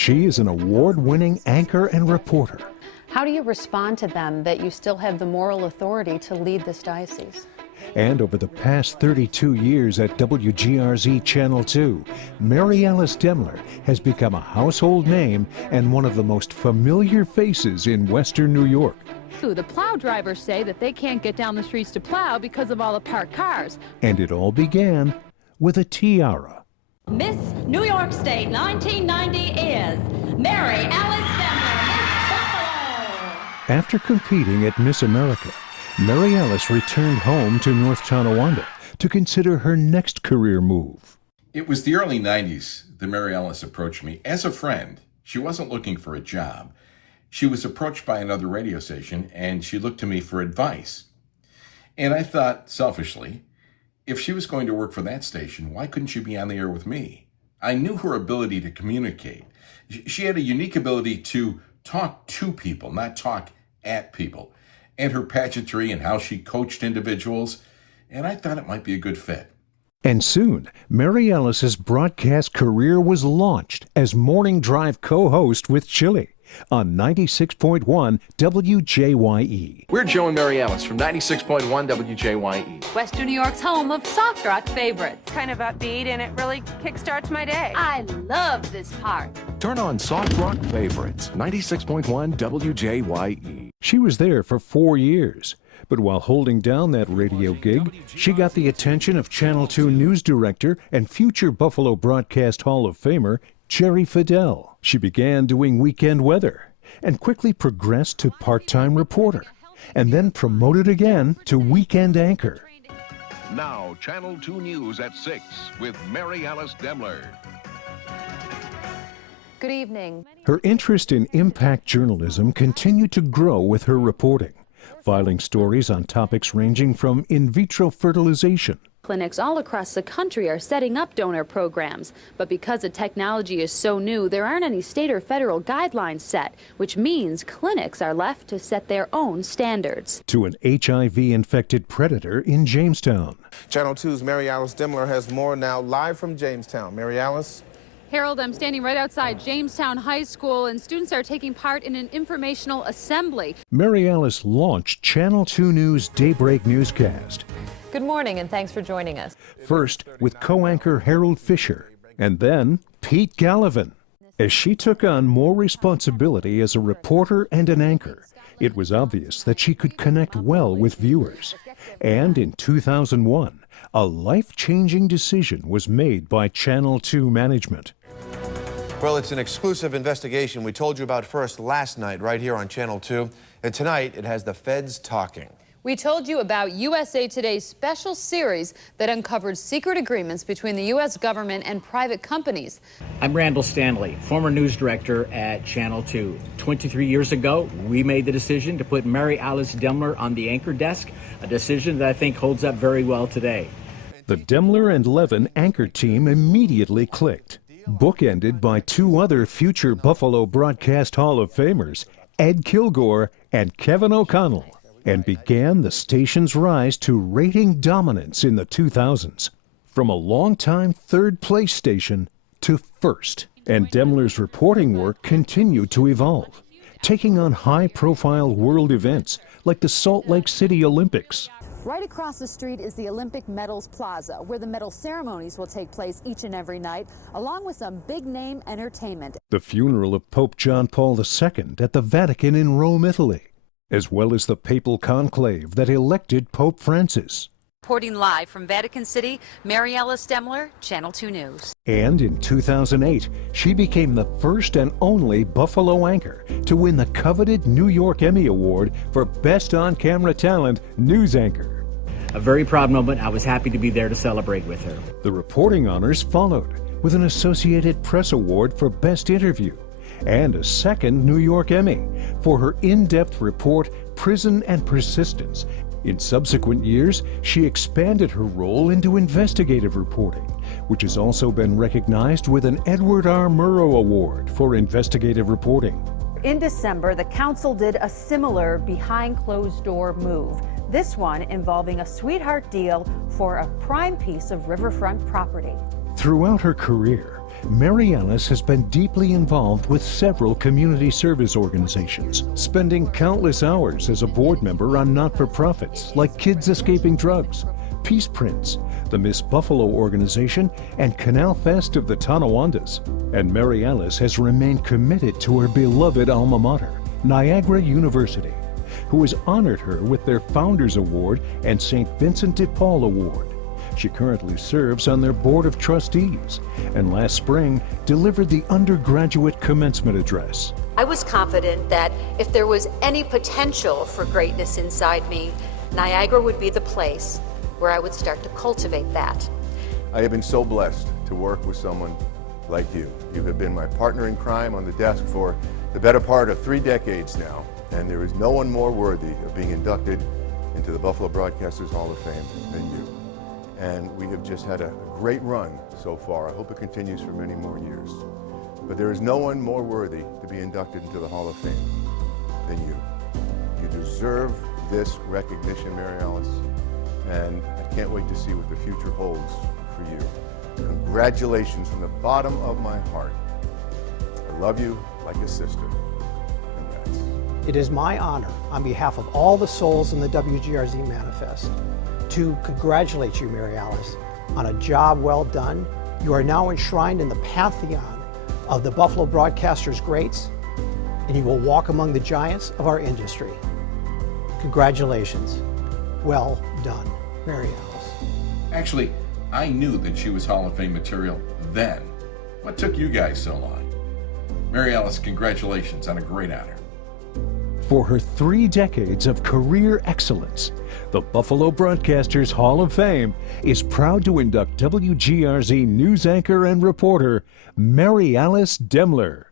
She is an award-winning anchor and reporter. How do you respond to them that you still have the moral authority to lead this diocese? And over the past 32 years at WGRZ Channel 2, Maryalice Demler has become a household name and one of the most familiar faces in Western New York. The plow drivers say that they can't get down the streets to plow because of all the parked cars. And it all began with a tiara. Miss New York State 1990 is Maryalice Demler, Miss Buffalo. After competing at Miss America, Maryalice returned home to North Tonawanda to consider her next career move. It was the early 90s that Maryalice approached me as a friend. She wasn't looking for a job. She was approached by another radio station and she looked to me for advice. And I thought, selfishly, if she was going to work for that station, why couldn't she be on the air with me? I knew her ability to communicate. She had a unique ability to talk to people, not talk at people, and her pageantry and how she coached individuals, and I thought it might be a good fit. And soon, Maryalice's broadcast career was launched as Morning Drive co-host with Chili on 96.1 WJYE. We're Joe and Maryalice from 96.1 WJYE. Western New York's home of soft rock favorites. Kind of upbeat, and it really kickstarts my day. I love this part. Turn on soft rock favorites, 96.1 WJYE. She was there for 4 years, but while holding down that radio gig, she got the attention of Channel 2 news director and future Buffalo Broadcast Hall of Famer Jerry Fidel. She began doing weekend weather and quickly progressed to part-time reporter, and then promoted again to weekend anchor. Now, Channel 2 News at 6 with Maryalice Demler. Good evening. Her interest in impact journalism continued to grow with her reporting, filing stories on topics ranging from in vitro fertilization. Clinics all across the country are setting up donor programs, but because the technology is so new, there aren't any state or federal guidelines set, which means clinics are left to set their own standards. To an HIV-infected predator in Jamestown. Channel 2's Maryalice Demler has more now, live from Jamestown. Maryalice? Harold, I'm standing right outside Jamestown High School, and students are taking part in an informational assembly. Maryalice launched Channel 2 News Daybreak Newscast. Good morning, and thanks for joining us. First with co-anchor Harold Fisher, and then Pete Gallivan. As she took on more responsibility as a reporter and an anchor, it was obvious that she could connect well with viewers. And in 2001, a life-changing decision was made by Channel 2 management. Well, it's an exclusive investigation we told you about first last night right here on Channel 2. And tonight, it has the feds talking. We told you about USA Today's special series that uncovered secret agreements between the U.S. government and private companies. I'm Randall Stanley, former news director at Channel 2. 23 years ago, we made the decision to put Maryalice Demler on the anchor desk, a decision that I think holds up very well today. The Demler and Levin anchor team immediately clicked, bookended by two other future Buffalo Broadcast Hall of Famers, Ed Kilgore and Kevin O'Connell, and began the station's rise to rating dominance in the 2000s. From a long-time third-place station to first. And Demler's reporting work continued to evolve, taking on high-profile world events like the Salt Lake City Olympics. Right across the street is the Olympic Medals Plaza, where the medal ceremonies will take place each and every night, along with some big-name entertainment. The funeral of Pope John Paul II at the Vatican in Rome, Italy, as well as the papal conclave that elected Pope Francis. Reporting live from Vatican City, Maryalice Demler, Channel 2 News. And in 2008, she became the first and only Buffalo anchor to win the coveted New York Emmy Award for Best On-Camera Talent News Anchor. A very proud moment. I was happy to be there to celebrate with her. The reporting honors followed with an Associated Press Award for Best Interview and a second New York Emmy for her in-depth report, Prison and Persistence. In subsequent years, she expanded her role into investigative reporting, which has also been recognized with an Edward R. Murrow Award for investigative reporting. In December, the council did a similar behind-closed-door move, this one involving a sweetheart deal for a prime piece of riverfront property. Throughout her career, Maryalice has been deeply involved with several community service organizations, spending countless hours as a board member on not-for-profits like Kids Escaping Drugs, Peace Prints, the Miss Buffalo organization, and Canal Fest of the Tonawandas. And Maryalice has remained committed to her beloved alma mater, Niagara University, who has honored her with their Founders Award and St. Vincent de Paul Award. She currently serves on their Board of Trustees, and last spring delivered the undergraduate commencement address. I was confident that if there was any potential for greatness inside me, Niagara would be the place where I would start to cultivate that. I have been so blessed to work with someone like you. You have been my partner in crime on the desk for the better part of 3 decades now, and there is no one more worthy of being inducted into the Buffalo Broadcasters Hall of Fame than you. And we have just had a great run so far. I hope it continues for many more years. But there is no one more worthy to be inducted into the Hall of Fame than you. You deserve this recognition, Maryalice, and I can't wait to see what the future holds for you. Congratulations from the bottom of my heart. I love you like a sister. Congrats. It is my honor, on behalf of all the souls in the WGRZ manifest, to congratulate you, Maryalice, on a job well done. You are now enshrined in the pantheon of the Buffalo Broadcasters greats, and you will walk among the giants of our industry. Congratulations. Well done, Maryalice. Actually, I knew that she was Hall of Fame material then. What took you guys so long? Maryalice, congratulations on a great honor. For her 3 decades of career excellence, the Buffalo Broadcasters Hall of Fame is proud to induct WGRZ news anchor and reporter Maryalice Demler.